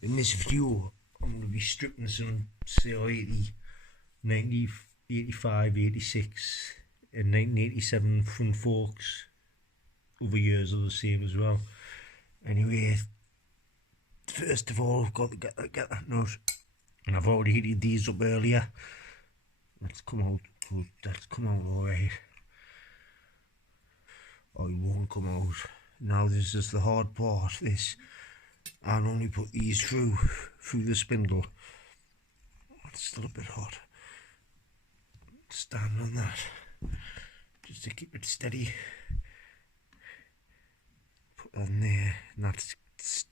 In this video, I'm going to be stripping some cr80, 1985, 86 and 1987 front forks. Other years are the same as well. Anyway, first of all, I've got to get that nut, and I've already heated these up earlier. That's come out good, that's come out alright. Oh, it won't come out. Now this is the hard part. This, I'll only put these through the spindle. It's still a bit hot. Stand on that just to keep it steady. Put that in there, and that's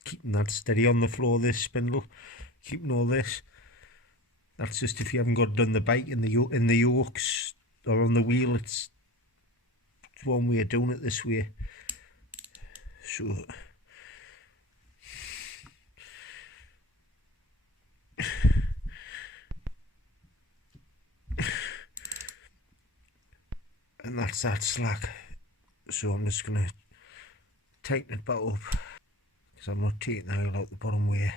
keeping that steady on the floor. This spindle, keeping all this. That's just if you haven't got done the bike in the yokes or on the wheel. It's one way of doing it this way. So and that's that slack. So I'm just gonna tighten it back up because I'm not taking the oil out the bottom way.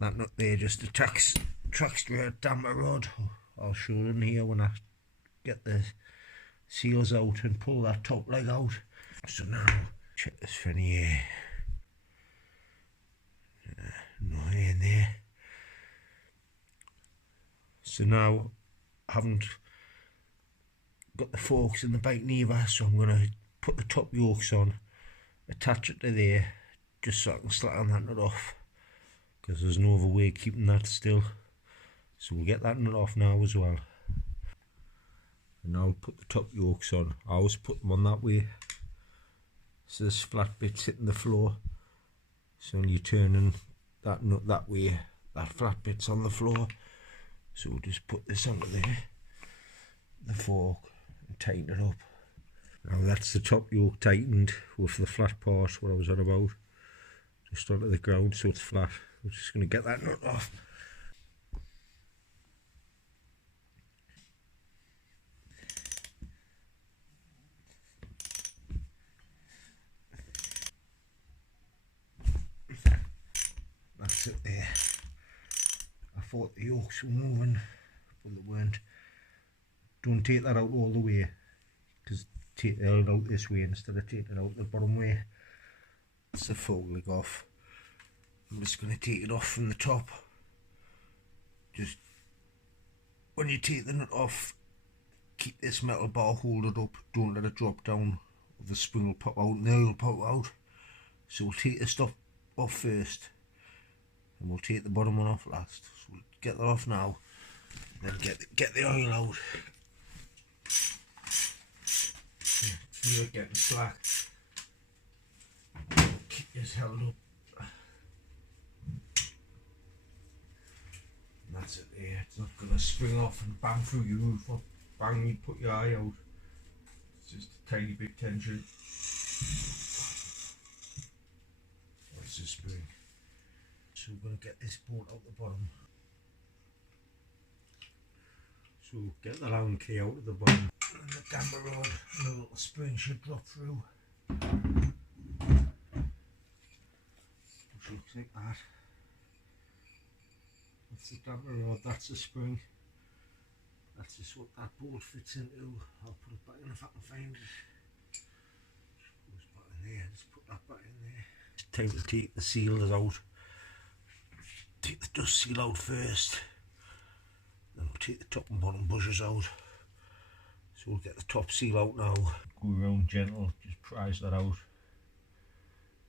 That nut there just attracts the damper rod. I'll show it in here when I get the seals out and pull that top leg out. So now check this for any air. No air in there. So now I haven't got the forks in the bike neither, so I'm going to put the top yokes on, attach it to there, just so I can slacken that nut off, because there's no other way of keeping that still. So we'll get that nut off now as well. And now I'll put the top yokes on. I always put them on that way, so this flat bit's hitting the floor. So when you're turning that nut that way, that flat bit's on the floor. So we'll just put this onto there, the fork, and tighten it up. Now that's the top yoke tightened with the flat part, what I was on about. Just onto the ground so it's flat. We're just going to get that nut off. That's it there. I thought the yokes were moving, but they weren't. Don't take that out all the way, because take the oil out this way instead of taking it out the bottom way. That's the full leg off. I'm just going to take it off from the top. Just when you take the nut off, keep this metal bar holded up, don't let it drop down, or the spring will pop out and the oil will pop out. So we'll take the stop off first, and we'll take the bottom one off last. So we'll get that off now, then get the oil out. You're getting slack. Keep this held up. And that's it there. It's not gonna spring off and bang through your roof or bang you put your eye out. It's just a tiny bit tension. That's the spring. So we're going to get this bolt out the bottom. So get the Allen key out of the bottom, and the damper rod and the little spring should drop through. Which looks like that. That's the damper rod, that's the spring. That's just what that bolt fits into. I'll put it back in if I can find it. Just goes back in there, just put that back in there. It's time to take the seals out. Take the dust seal out first, then we'll take the top and bottom bushes out. So we'll get the top seal out now. Go around gentle, just prise that out.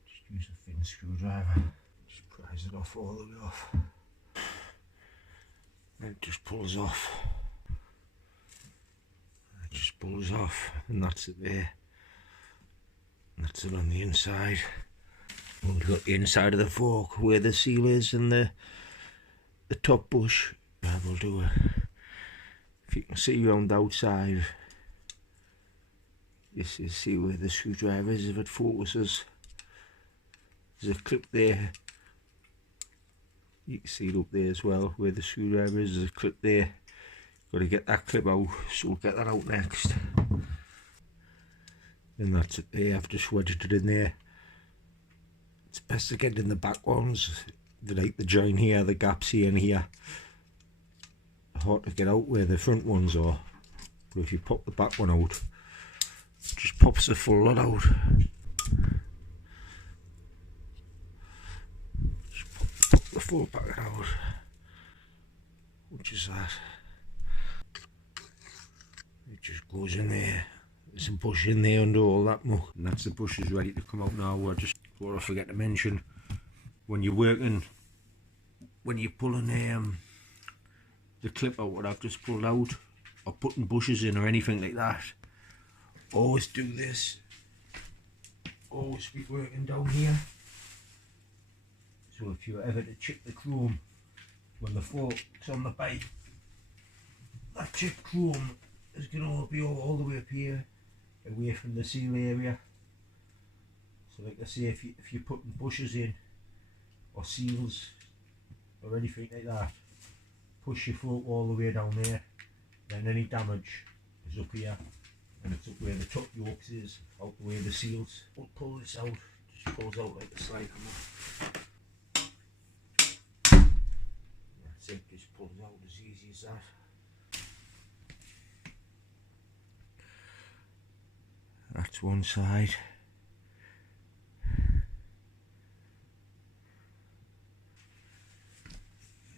Just use a thin screwdriver, just prise it off all the way off. Then it just pulls off. It just pulls off, and that's it there. And that's it on the inside. We've got the inside of the fork where the seal is and the top bush. We'll do it. If you can see around the outside, this is, see where the screwdriver is if it focuses. There's a clip there. You can see it up there as well where the screwdriver is. There's a clip there. Got to get that clip out, so we'll get that out next. And that's it there. I've just wedged it in there. It's best to get in the back ones. the join here, the gaps here and here, hard to get out where the front ones are. But if you pop the back one out, it just pops the full lot out. Just pop the full packet out, which is that. It just goes in there. There's some bush in there under all that muck, and that's the bushes ready to come out now. I just what I forget to mention, when you're working, when you're pulling the clip out what I've just pulled out, or putting bushes in or anything like that, always do this. Always be working down here. So if you're ever to chip the chrome when the fork's on the bite, that chipped chrome is going to be all the way up here, away from the seal area. So like I say, if you're putting bushes in or seals or anything like that, push your fork all the way down there, then any damage is up here, and it's up where the top yolks is, out the way the seals. We'll pull this out, just pulls out like a slide hammer. That's it, just pulls out as easy as that. That's one side.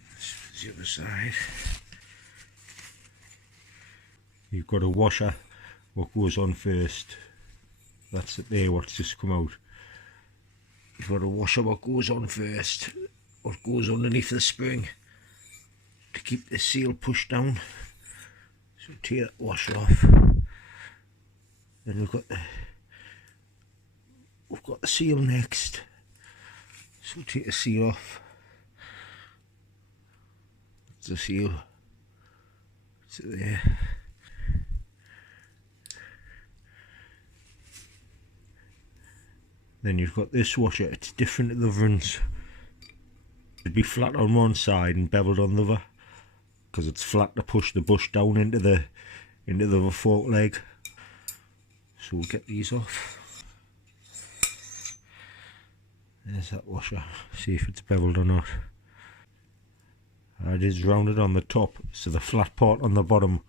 That's the other side. You've got a washer, what goes on first. That's it there, what's just come out. You've got a washer, what goes on first, what goes underneath the spring to keep the seal pushed down. So take that washer off. Then we've got the seal next. So take the seal off. That's the seal. It's there. Then you've got this washer. It's different to the other ones. It'd be flat on one side and beveled on the other, because it's flat to push the bush down into the other fork leg. So we'll get these off. There's that washer. See if it's beveled or not. It is rounded on the top, so the flat part on the bottom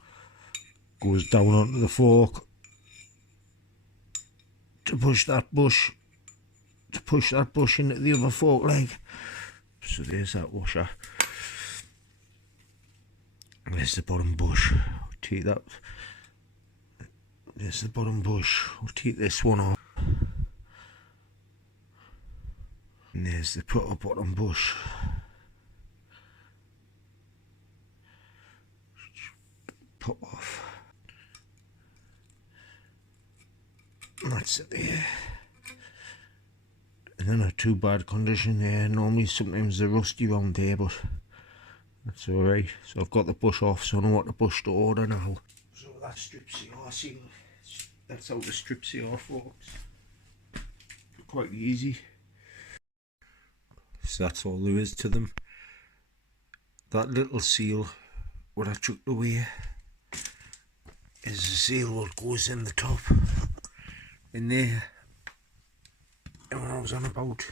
goes down onto the fork to push that bush into the other fork leg. So there's that washer. There's the bottom bush. I'll take that. There's the bottom bush. We'll take this one off. And there's the bottom bush. Pop off. And that's it there. And then not too bad condition there. Normally sometimes they're rusty around there, but that's alright. So I've got the bush off, so I know what the bush to order now. So that strip CR seal. That's how the strip CR forks. Quite easy. So that's all there is to them. That little seal, what I chucked away, is the seal what goes in the top, in there. And when I was on about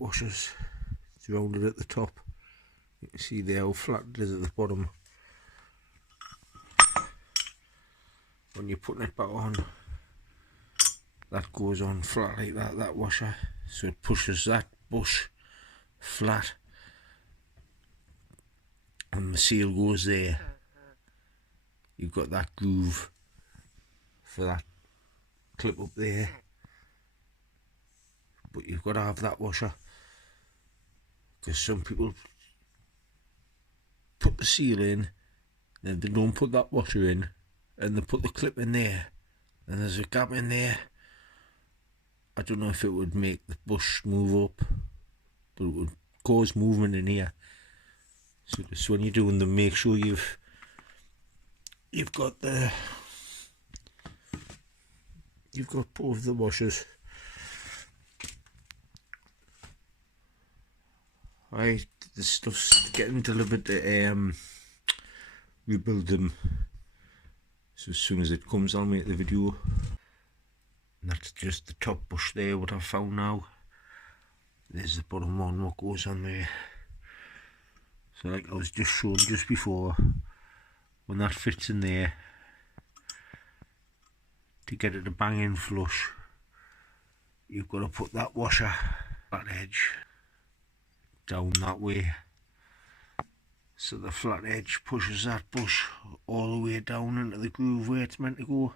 washers, it's rounded at the top. You can see there how flat it is at the bottom. When you're putting it back on, that goes on flat like that washer, so it pushes that bush flat, and the seal goes there. You've got that groove for that clip up there, but you've got to have that washer, because some people put the seal in, then they don't put that washer in, and they put the clip in there, and there's a gap in there. I don't know if it would make the bush move up, but it would cause movement in here. So just when you're doing them, make sure you've got both the washers. Right, the stuff's getting delivered to rebuild them. So as soon as it comes, I'll make the video. And that's just the top bush there, what I've found now. There's the bottom one, what goes on there. So like I was just showing just before, when that fits in there, to get it a banging flush, you've got to put that washer flat edge down that way, so the flat edge pushes that bush all the way down into the groove where it's meant to go.